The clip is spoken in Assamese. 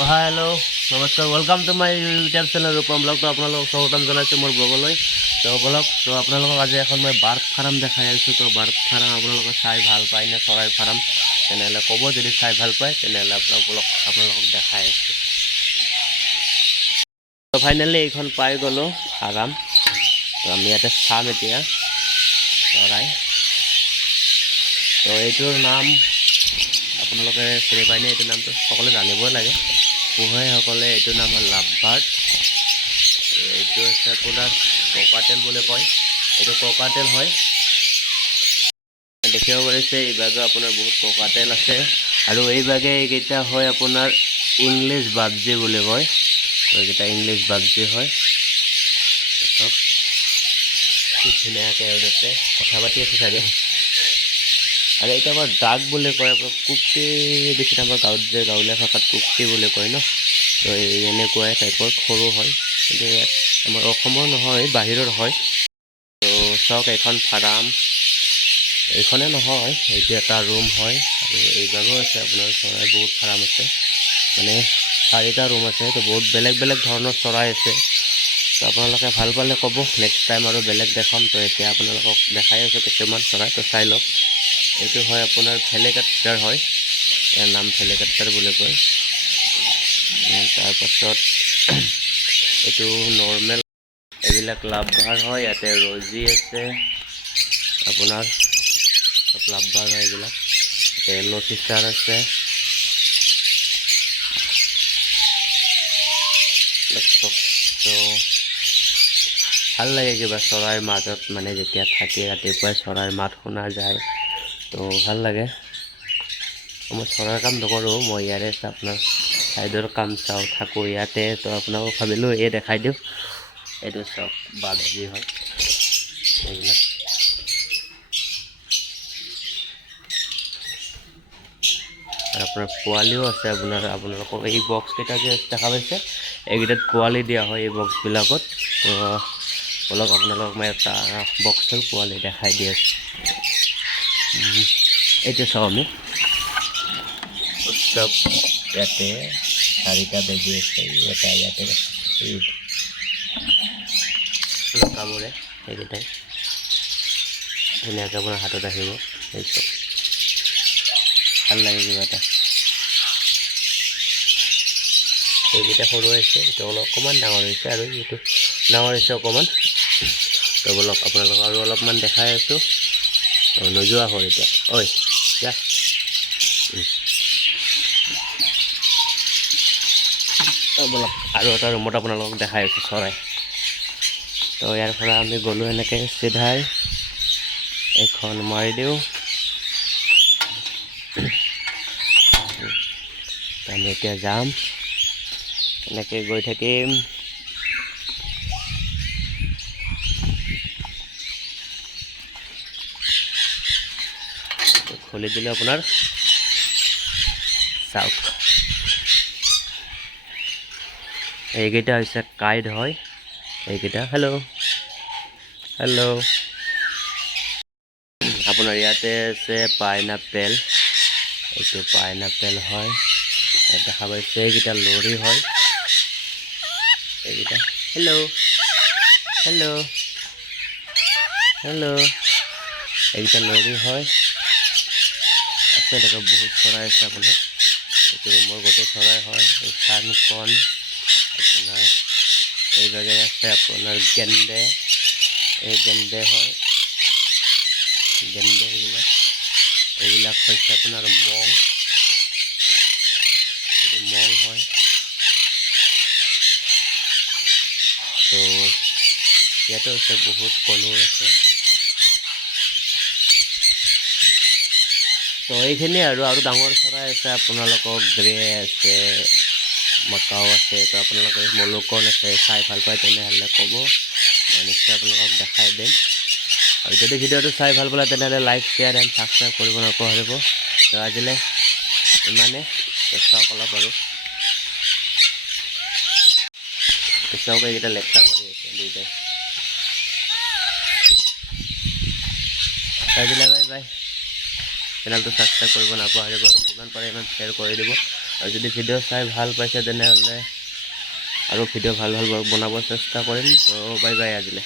हेलो नमस्कार welcome to my YouTube channel Rupam blog. तो আপোনালোকক স্বাগতম জনাইছোঁ মোৰ ব্লগলৈ। তো ব্লগ তো আপোনালোকক আজি এখন মই বাৰ্ড ফাৰ্ম দেখাই আছোঁ। তো বাৰ্ড ফাৰ্ম আপোনালোকে চাই ভাল পায় নে চৰাইৰ ফাৰ্ম তেনেহ'লে ক'ব, যদি চাই ভাল পায় তেনেহ'লে আপোনালোকক দেখাই আছোঁ। তো ফাইনেলি এইখন পাই গ'লোঁ ফাৰ্ম। তো আমি ইয়াতে চাম এতিয়া চৰাই। তো এইটোৰ নাম আপোনালোকে চিনি পায়নে? এইটো নামটো সকলোৱে জানিবই লাগে। পোহে এইটো নাম হ'ল লাভ বাৰ্ড। এইটো আছে আপোনাৰ ককাটেল বুলি কয়। এইটো ককাটেল হয়। দেখিব পাৰিছে এইভাগে আপোনাৰ বহুত ককাটেল আছে আৰু এইভাগে এইকেইটা হয় আপোনাৰ ইংলিছ বাবজি বুলি কয়। এইকেইটা ইংলিছ বাবজি হয়। খুব ধুনীয়াকৈ ইয়াতে কথা পাতি আছে চাগে। আৰু এইটো আমাৰ ডাক বুলি কয়, আপোনাৰ কুক্তি দেখিছে আমাৰ গাঁৱত যে গাঁৱলীয়া ভাষাত কুক্তি বুলি কয় ন। তো এনেকুৱাই টাইপৰ সৰু হয়, কিন্তু ইয়াত আমাৰ অসমৰ নহয় বাহিৰৰ হয়। তো চাওক এইখন ফাৰ্ম, এইখনে নহয় এইটো এটা ৰুম হয়। আৰু এইভাগো আছে আপোনাৰ চৰাই, বহুত ফাৰ্ম আছে, মানে 4টা ৰুম আছে। তো বহুত বেলেগ বেলেগ ধৰণৰ চৰাই আছে। তো আপোনালোকে ভাল পালে ক'ব, নেক্সট টাইম আৰু বেলেগ দেখাম। তো এতিয়া আপোনালোকক দেখাই আছোঁ কিছুমান চৰাই, তো চাই লওক। এইটো হয় আপোনাৰ ভেলেকাপ্টাৰ হয়, ইয়াৰ নাম ভেলেকাপ্টাৰ বুলি কয়। তাৰপাছত এইটো নৰ্মেল, এইবিলাক লাভবাৰ হয়। ইয়াতে ৰজি আছে আপোনাৰ, চব লাভবাৰ হয় এইবিলাক। য়েল্লো ফিচাৰ আছে, তো ভাল লাগে কিবা চৰাইৰ মাজত, মানে যেতিয়া থাকি ৰাতিপুৱাই চৰাইৰ মাত শুনা যায় তো ভাল লাগে। মই চৰাইৰ কাম নকৰোঁ, মই ইয়াৰে আপোনাৰ চাইডৰ কাম চাওঁ, থাকোঁ ইয়াতে। তো আপোনালোকক ভাবিলোঁ এই দেখাই দিওঁ। এইটো চব বাবজি হয় এইবিলাক। আৰু আপোনাৰ পোৱালিও আছে। আপোনালোকক এই বক্সকেইটা যে দেখা পাইছে, এইকেইটাত পোৱালি দিয়া হয় এই বক্সবিলাকত। তো অলপ আপোনালোকক মই এটা বক্সৰ পোৱালি দেখাই দি আছোঁ। এইটো চাওঁ আমি চব ইয়াতে 4টা বেজি আছে। এটা ইয়াতে কামোৰে, সেইকেইটাই ধুনীয়াকৈ আপোনাৰ হাতত আহিব। সেইটো ভাল লাগে কিবা এটা। এইকেইটা সৰু হৈছে, এইটো অকণমান ডাঙৰ হৈছে, আৰু এইটো ডাঙৰ হৈছে অকণমান। তো বলক আপোনালোকক আৰু অলপমান দেখাই আছোঁ। নোযোৱা হ'ল এতিয়া, ঐ যা। বলক আৰু এটা ৰুমত আপোনালোকক দেখাই আছোঁ চৰাই। তো ইয়াৰ পৰা আমি গ'লোঁ এনেকৈ চিধাই, এইখন মাৰি দিওঁ। আমি এতিয়া যাম, এনেকৈ গৈ থাকিম। খুলি দিলে আপোনাৰ চাওক, এইকেইটা হৈছে কাইড হয় এইকেইটা। হেল্ল' আপোনাৰ ইয়াতে আছে পাইনাপেল, এইটো পাইনাপেল হয়। ইয়াত দেখা পাইছে এইকেইটা লৰি হয় এইকেইটা। হেল্ল' এইকেইটা লৰি হয়। আছে এনেকৈ বহুত চৰাই আছে আপোনাৰ। এইটো ৰুমৰ গোটেই চৰাই হয়। এই চানকণ আপোনাৰ এইভাগে আছে, আপোনাৰ গেন্দে, এই গেন্দে হয়, গেন্দে এইবিলাক হৈছে আপোনাৰ মং, এইটো মং হয়। তো ইয়াতে আছে বহুত কণুৰ আছে। তো এইখিনিয়ে আৰু ডাঙৰ চৰাই আছে আপোনালোকক, গ্ৰে আছে, মাকাও আছে। তো আপোনালোকে মলুকন আছে, চাই ভাল পায় তেনেহ'লে ক'ব, মই নিশ্চয় আপোনালোকক দেখাই দিম। আৰু যদি ভিডিঅ'টো চাই ভাল পালে তেনেহ'লে লাইক, শ্বেয়াৰ এণ্ড ছাবস্ক্ৰাইব কৰিব নপাহৰিব। তো আজিলৈ ইমানে, চাওক অলপ আৰু চাওক এইকেইটা লেকচাৰ মাৰি আছে দুইটাই। আজিলৈ বাই বাই। চেনেলটো ছাবস্ক্ৰাইব কৰিব নাপাহৰিব, আৰু যিমান পাৰে ইমান শ্বেয়াৰ কৰি দিব। আৰু যদি ভিডিঅ' চাই ভাল পাইছে তেনেহ'লে আৰু ভিডিঅ' ভাল ভাল বনাব চেষ্টা কৰিম। তো বাই বাই আজিলৈ।